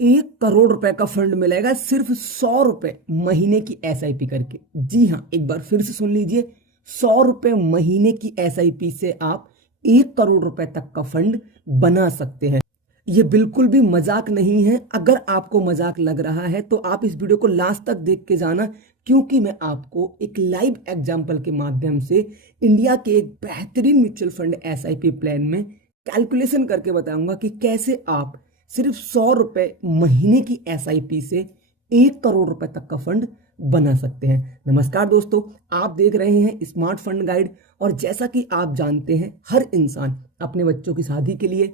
1 करोड़ रुपए का फंड मिलेगा सिर्फ 100 रुपए महीने की एसआईपी करके। जी हाँ, एक बार फिर से सुन लीजिए, 100 रुपए महीने की एसआईपी से आप 1 करोड़ रुपए तक का फंड बना सकते हैं। ये बिल्कुल भी मजाक नहीं है। अगर आपको मजाक लग रहा है तो आप इस वीडियो को लास्ट तक देख के जाना, क्योंकि मैं आपको एक लाइव एग्जाम्पल के माध्यम से इंडिया के एक बेहतरीन म्यूचुअल फंड एसआईपी प्लान में कैलकुलेशन करके बताऊंगा कि कैसे आप सिर्फ 100 रुपए महीने की एसआईपी से 1 करोड़ रुपए तक का फंड बना सकते हैं। नमस्कार दोस्तों, आप देख रहे हैं स्मार्ट फंड गाइड। और जैसा कि आप जानते हैं, हर इंसान अपने बच्चों की शादी के लिए,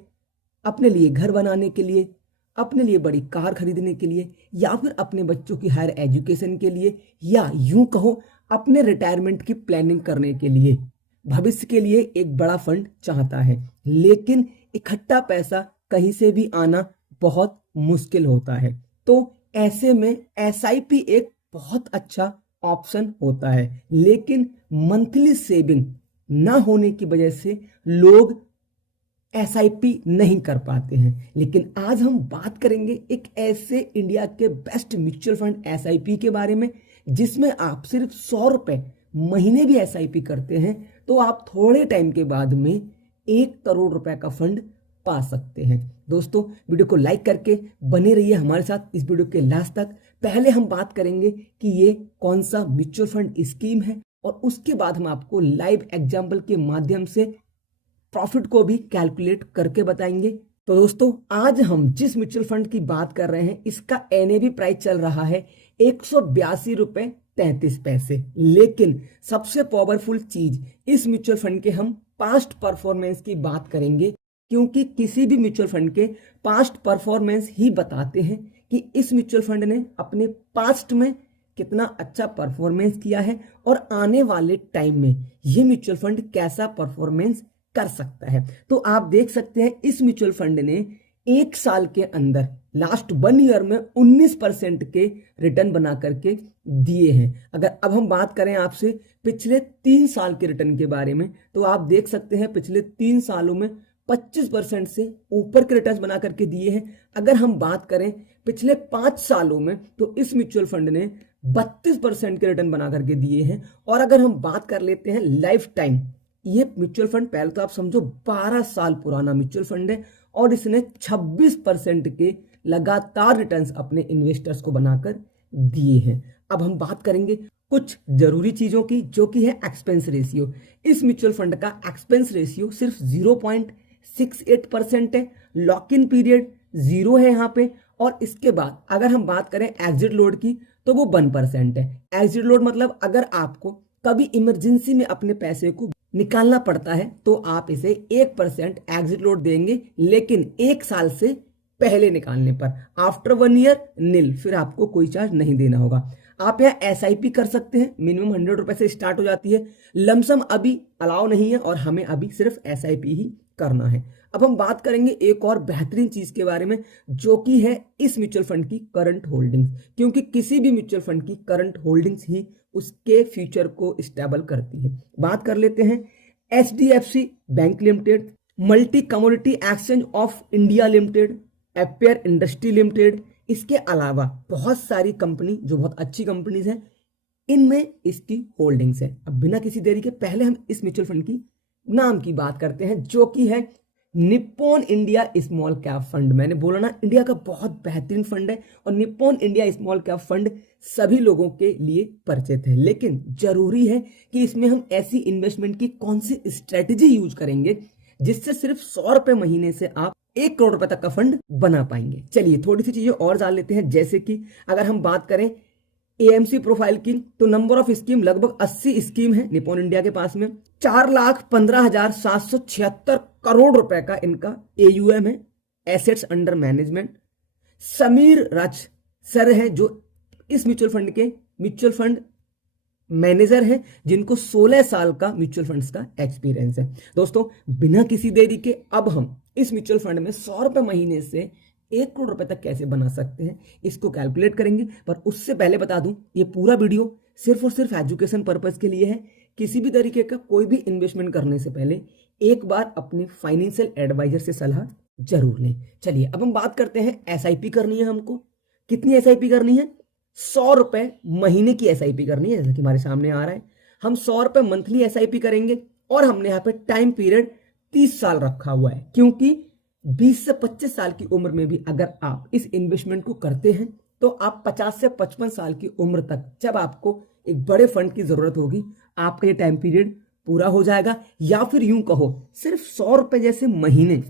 अपने लिए घर बनाने के लिए, अपने लिए बड़ी कार खरीदने के लिए, या फिर अपने बच्चों की हायर एजुकेशन के लिए, या यूं कहो अपने रिटायरमेंट की प्लानिंग करने के लिए, भविष्य के लिए एक बड़ा फंड चाहता है। लेकिन इकट्ठा पैसा कहीं से भी आना बहुत मुश्किल होता है। तो ऐसे में एसआईपी एक बहुत अच्छा ऑप्शन होता है। लेकिन मंथली सेविंग ना होने की वजह से लोग एसआईपी नहीं कर पाते हैं। लेकिन आज हम बात करेंगे एक ऐसे इंडिया के बेस्ट म्यूचुअल फंड एसआईपी के बारे में, जिसमें आप सिर्फ 100 रुपए महीने भी एसआईपी करते हैं तो आप थोड़े टाइम के बाद में 1 करोड़ रुपए का फंड पा सकते हैं। दोस्तों, वीडियो को लाइक करके बने रहिए हमारे साथ इस वीडियो के लास्ट तक। पहले हम बात करेंगे कि ये कौन सा म्यूचुअल फंड स्कीम है, और उसके बाद हम आपको लाइव एग्जाम्पल के माध्यम से प्रॉफिट को भी कैलकुलेट करके बताएंगे। तो दोस्तों, आज हम जिस म्यूचुअल फंड की बात कर रहे हैं, इसका एनएवी प्राइस चल रहा है 182 रुपए 33 पैसे। लेकिन सबसे पावरफुल चीज, इस म्यूचुअल फंड के हम पास्ट परफॉर्मेंस की बात करेंगे, क्योंकि किसी भी म्यूचुअल फंड के पास्ट परफॉर्मेंस ही बताते हैं कि इस म्यूचुअल फंड ने अपने पास्ट में कितना अच्छा परफॉर्मेंस किया है और आने वाले टाइम में ये म्यूचुअल फंड कैसा परफॉर्मेंस कर सकता है। तो आप देख सकते हैं, इस म्यूचुअल फंड ने 1 साल के अंदर लास्ट 1 ईयर में 19% के रिटर्न बना करके दिए हैं। अगर अब हम बात करें आपसे पिछले 3 साल के रिटर्न के बारे में, तो आप देख सकते हैं पिछले 3 सालों में 25% से ऊपर के रिटर्न बना करके दिए हैं। अगर हम बात करें पिछले 5 सालों में, तो इस म्यूचुअल फंड ने 32% के रिटर्न बना करके दिए हैं। और अगर हम बात कर लेते हैं लाइफ टाइम, ये म्यूचुअल फंड पहले तो आप समझो 12 साल पुराना म्यूचुअल फंड है, और इसने 26% के लगातार रिटर्न्स अपने इन्वेस्टर्स को बनाकर दिए हैं। अब हम बात करेंगे कुछ जरूरी चीजों की, जो कि है एक्सपेंस रेशियो। इस म्यूचुअल फंड का एक्सपेंस रेशियो सिर्फ 0.68% है। लॉक इन पीरियड 0 है यहाँ पे। और इसके बाद अगर हम बात करें एग्जिट लोड की, तो वो 1% है। एग्जिट लोड मतलब अगर आपको कभी इमरजेंसी में अपने पैसे को निकालना पड़ता है तो आप इसे 1% एग्जिट लोड देंगे, लेकिन 1 साल से पहले निकालने पर आफ्टर 1 ईयर नील, फिर आपको कोई चार्ज नहीं देना होगा। आप यहाँ एसआईपी कर सकते हैं, मिनिमम 100 रुपए से स्टार्ट हो जाती है। लमसम अभी अलाउ नहीं है, और हमें अभी सिर्फ एसआईपी ही करना है। अब हम बात करेंगे एक और बेहतरीन चीज के बारे में, जो कि है इस म्यूचुअल फंड की करंट होल्डिंग्स, क्योंकि किसी भी म्यूचुअल फंड की करंट होल्डिंग्स ही उसके फ्यूचर को स्टेबल करती है। बात कर लेते हैं HDFC bank limited, multi commodity exchange of India limited, Apar industry limited. इसके अलावा बहुत सारी कंपनी जो बहुत अच्छी कंपनीज हैं, इनमें इसकी होल्डिंग्स है। अब बिना किसी देरी के पहले हम इस म्यूचुअल फंड की नाम की बात करते हैं, जो कि है Nippon India small cap fund. मैंने बोला ना, इंडिया का बहुत बेहतरीन फंड है, और Nippon India small cap fund सभी लोगों के लिए परिचित है। लेकिन जरूरी है कि इसमें हम ऐसी इन्वेस्टमेंट की कौन सी स्ट्रेटेजी यूज करेंगे जिससे सिर्फ 100 रुपए महीने से आप 1 करोड़ रुपए तक का फंड बना पाएंगे। चलिए थोड़ी सी चीजें और जान लेते हैं। जैसे कि अगर हम बात करें एएमसी प्रोफाइल की, तो नंबर ऑफ स्कीम लगभग 80 स्कीम है निप्पॉन इंडिया के पास में। 4,15,776 करोड़ रुपए का इनका एयूएम है, एसेट्स अंडर मैनेजमेंट। समीर राज सर है जो इस म्यूचुअल फंड के म्यूचुअल फंड मैनेजर है, जिनको 16 साल का म्यूचुअल फंड्स का एक्सपीरियंस है। दोस्तों, बिना किसी देरी के अब हम इस म्यूचुअल फंड में 100 रुपए महीने से 1 करोड़ रुपए तक कैसे बना सकते हैं, इसको कैलकुलेट करेंगे। पर उससे पहले बता दूं, ये पूरा वीडियो सिर्फ और सिर्फ एजुकेशन पर्पस के लिए है। किसी भी तरीके का कोई भी इन्वेस्टमेंट करने से पहले एक बार अपने फाइनेंशियल एडवाइजर से सलाह जरूर लें। चलिए अब हम बात करते हैं, एसआईपी करनी है हमको। कितनी एसआईपी करनी है? 100 रुपए महीने की एसआईपी करनी है, जैसा कि हमारे सामने आ रहा है। हम 100 रुपए मंथली एसआईपी करेंगे और हमने यहाँ पे टाइम पीरियड 30 साल रखा हुआ है, क्योंकि 20 से 25 साल की उम्र में भी अगर आप इस इन्वेस्टमेंट को करते हैं तो आप 50 से 55 साल की उम्र तक, जब आपको एक बड़े फंड की जरूरत होगी, आपका ये टाइम पीरियड पूरा हो जाएगा। या फिर यूं कहो, सिर्फ 100 रुपए जैसे महीने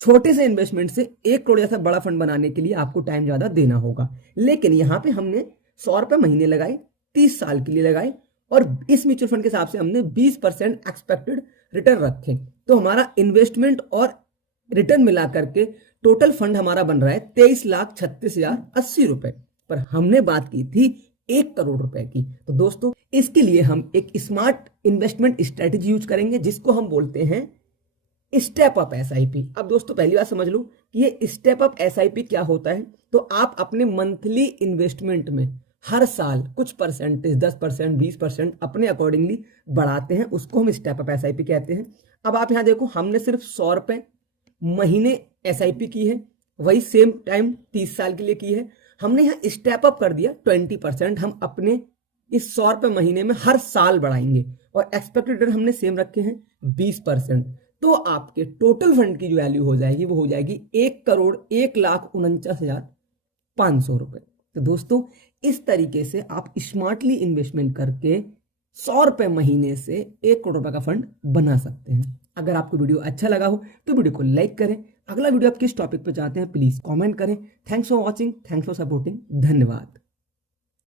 छोटे से इन्वेस्टमेंट से 1 करोड़ जैसा बड़ा फंड बनाने के लिए आपको टाइम ज्यादा देना होगा। लेकिन यहां पे हमने 100 रुपए महीने लगाए, 30 साल के लिए लगाए, और इस म्यूचुअल फंड के हिसाब से हमने 20% एक्सपेक्टेड रिटर्न रखे। तो हमारा इन्वेस्टमेंट और रिटर्न मिला करके टोटल फंड हमारा बन रहा है 23,36,080 रुपए। पर हमने बात की थी 1 करोड़ रुपए की। तो दोस्तों, इसके लिए हम एक स्मार्ट इन्वेस्टमेंट स्ट्रेटेजी यूज करेंगे, जिसको हम बोलते हैं स्टेप अप एसआईपी। अब दोस्तों, पहली बात समझ लो कि ये स्टेप अप एसआईपी क्या होता है। तो आप अपने मंथली इन्वेस्टमेंट में हर साल कुछ परसेंटेज, 10%, 20% अपने अकॉर्डिंगली बढ़ाते हैं, उसको हम स्टेप अप एसआईपी कहते हैं। अब आप यहां देखो, हमने सिर्फ 100 रुपए महीने एसआईपी की है, वही सेम टाइम 30 साल के लिए की है। हमने यहाँ स्टेप अप कर दिया 20%, हम अपने इस 100 रुपए महीने में हर साल बढ़ाएंगे, और एक्सपेक्टेड रिटर्न हमने सेम रखे हैं 20%। तो आपके टोटल फंड की जो वैल्यू हो जाएगी वो हो जाएगी 1,01,49,500 रुपए। तो दोस्तों, इस तरीके से आप स्मार्टली इन्वेस्टमेंट करके 100 रुपए महीने से 1 करोड़ रुपए का फंड बना सकते हैं। अगर आपको वीडियो अच्छा लगा हो तो वीडियो को लाइक करें। अगला वीडियो आप किस टॉपिक पर चाहते हैं प्लीज कमेंट करें। Thanks for watching, thanks for supporting, धन्यवाद।